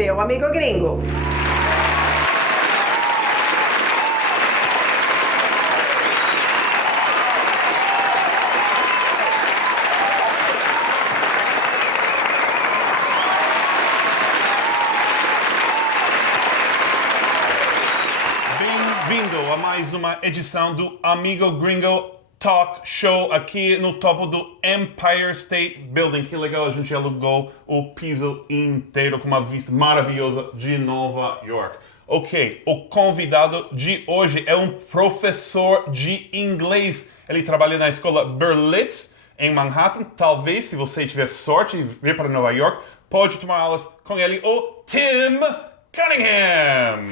seu amigo gringo. Bem-vindo a mais uma edição do Amigo Gringo Talk Show aqui no topo do Empire State Building. Que legal, a gente alugou o piso inteiro com uma vista maravilhosa de Nova York. Ok, o convidado de hoje é um professor de inglês. Ele trabalha na escola Berlitz, em Manhattan. Talvez, se você tiver sorte e vir para Nova York, pode tomar aulas com ele, o Tim Cunningham.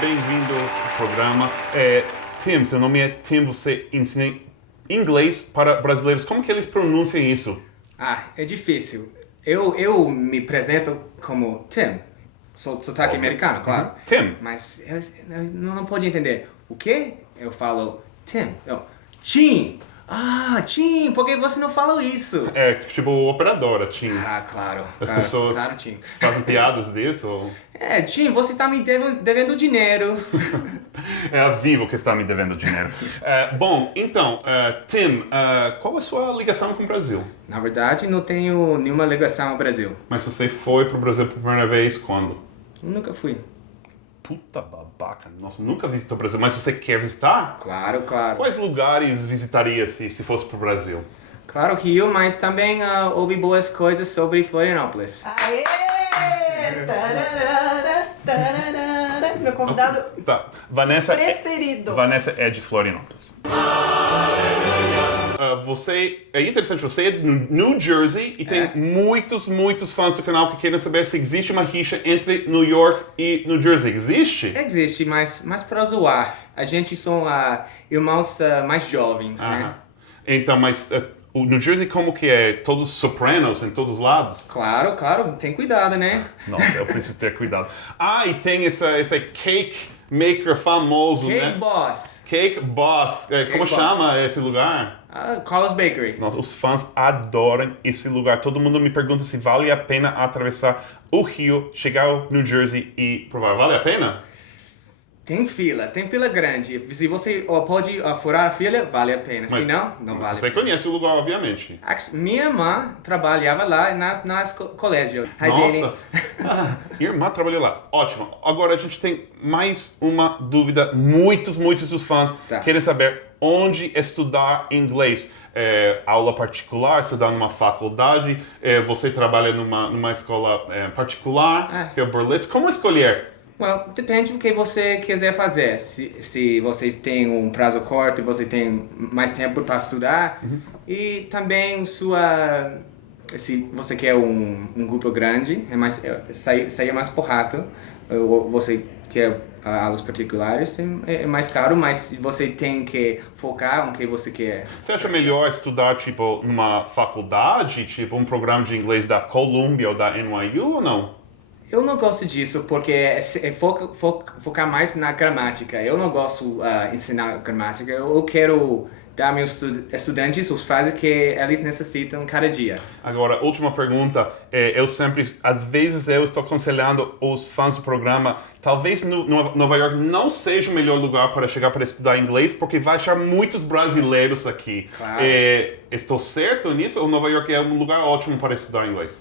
Bem-vindo ao programa. Tim, seu nome é Tim, você ensina inglês para brasileiros. Como que eles pronunciam isso? É difícil. Eu me apresento como Tim. Sotaque americano, claro. Tim. Mas eu não pode entender. O quê? Eu falo Tim. Tim. Tim, por que você não fala isso? É tipo operadora, Tim. Claro. As pessoas claro, Tim. fazem piadas disso? Ou... Tim, você está me devendo dinheiro. É a Vivo que está me devendo dinheiro. Bom, então, Tim, qual é a sua ligação com o Brasil? Na verdade, não tenho nenhuma ligação ao Brasil. Mas você foi para o Brasil pela primeira vez quando? Eu nunca fui. Puta babaca, nossa, nunca visitou o Brasil, mas você quer visitar? Claro. Quais lugares visitaria se fosse para o Brasil? Claro, Rio, mas também ouvi boas coisas sobre Florianópolis. Aê! Meu convidado Vanessa preferido. Vanessa é de Florianópolis. É interessante, você é de New Jersey e tem muitos fãs do canal que querem saber se existe uma rixa entre New York e New Jersey. Existe? Existe, mas para zoar. A gente são irmãos mais jovens, né? Então, mas o New Jersey como que é? Todos sopranos em todos os lados? Claro, tem cuidado, né? Nossa, eu preciso ter cuidado. E tem esse cake maker famoso, Cake né? Boss. Cake Boss. Como Boss. chama esse lugar? Carlos Bakery. Nossa, os fãs adoram esse lugar. Todo mundo me pergunta se vale a pena atravessar o Rio, chegar ao New Jersey e provar. Vale a pena? Tem fila grande. Se você pode furar a fila, vale a pena. Se não vale. Você conhece o lugar, obviamente. Minha irmã trabalhava lá nas colégio. Nossa, minha irmã trabalhou lá. Ótimo. Agora a gente tem mais uma dúvida. Muitos dos fãs querem saber onde estudar inglês. Aula particular, estudar numa faculdade, você trabalha numa escola particular, que é o Berlitz. Como escolher? Depende do que você quiser fazer. Se você tem um prazo curto, você tem mais tempo para estudar. E também se você quer um grupo grande, sair mais por rato. Você quer aulas particulares, é mais caro, mas você tem que focar no que você quer. Você acha melhor estudar, tipo, numa faculdade, tipo um programa de inglês da Columbia ou da NYU ou não? Eu não gosto disso porque focar mais na gramática. Eu não gosto de ensinar gramática. Eu quero dar meus estudantes as frases que eles necessitam cada dia. Agora, última pergunta. Às vezes eu estou aconselhando os fãs do programa, talvez Nova York não seja o melhor lugar para chegar para estudar inglês, porque vai achar muitos brasileiros aqui. Claro. Estou certo nisso ou Nova York é um lugar ótimo para estudar inglês?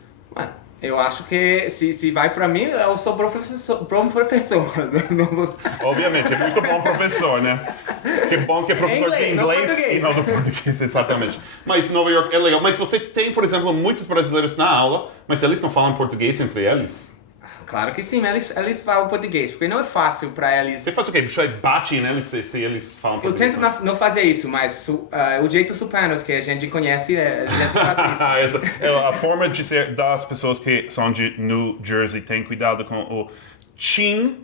Eu acho que se vai pra mim, eu sou bom professor. Obviamente, é muito bom professor, né? Que bom que é professor de inglês e não do português, exatamente. Mas Nova York é legal. Mas você tem, por exemplo, muitos brasileiros na aula, mas eles não falam português entre eles? Claro que sim, eles falam português, porque não é fácil para eles. Você faz o quê? Você bate neles se eles falam português? Eu tento não fazer isso, mas o jeito sopranos que a gente conhece, a gente faz isso. Essa é a forma de ser das pessoas que são de New Jersey. Tem cuidado com o Tim.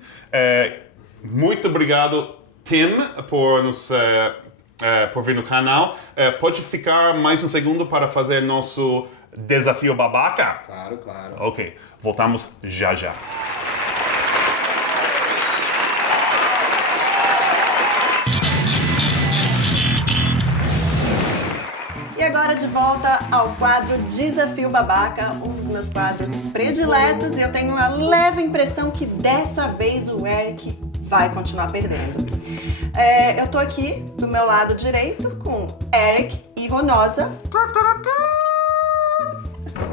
Muito obrigado, Tim, por vir no canal. Pode ficar mais um segundo para fazer nosso desafio babaca? Claro. Ok, voltamos já. volta ao quadro Desafio Babaca, um dos meus quadros prediletos, e eu tenho uma leve impressão que dessa vez o Eric vai continuar perdendo. Eu tô aqui do meu lado direito com Eric e Ronosa.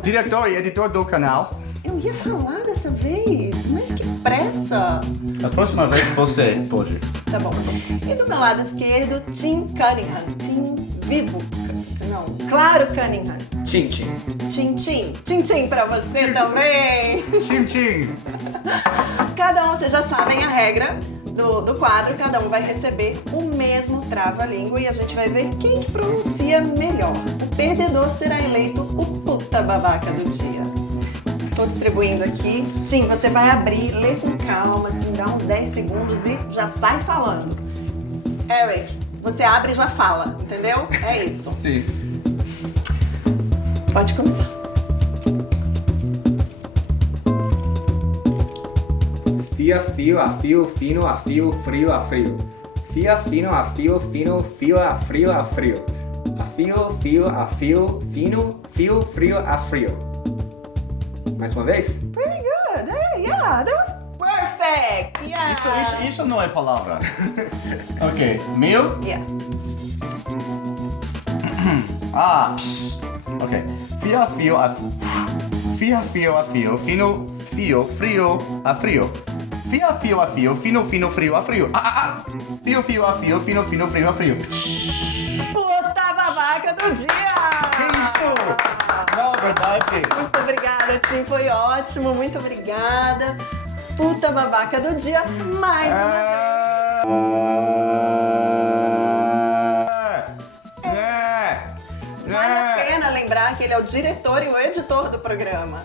Diretor e editor do canal. Eu ia falar dessa vez, mas que pressa! A próxima vez você pode. Tá bom. E do meu lado esquerdo, Tim Cunningham. Tim vivo. Não, claro Cunningham. Tchim, tchim. Tchim, tchim. Tchim, tchim pra você também. Tchim, tchim. Cada um, vocês já sabem a regra do quadro, cada um vai receber o mesmo trava-língua e a gente vai ver quem pronuncia melhor. O perdedor será eleito o puta babaca do dia. Tô distribuindo aqui. Tim, você vai abrir, lê com calma, assim, dá uns 10 segundos e já sai falando. Eric, você abre e já fala, entendeu? É isso. Sim. Pode começar. Fia, fio, a fio, fino, a fio, frio, a frio. Fia, fino, a fio, fino, fio, a frio, a frio. A fio, fio, a fio, fino, fio, frio, a frio. Mais uma vez? Pretty good. Hey, yeah, that was perfect. Yeah. Isso não é palavra. Ok. Mil. Yeah. Psh. Ok. Fia, fio, a fio, fino, fio, frio, a frio. Fia, fio, a fio, fino, fino, frio, a frio. Fio, fio, a fio, fino, fino, frio, a frio. Puta babaca do dia! Que isso? Não, verdade. Muito obrigada, Tim. Foi ótimo. Muito obrigada. Puta babaca do dia, mais uma vez. Vale a pena lembrar que ele é o diretor e o editor do programa.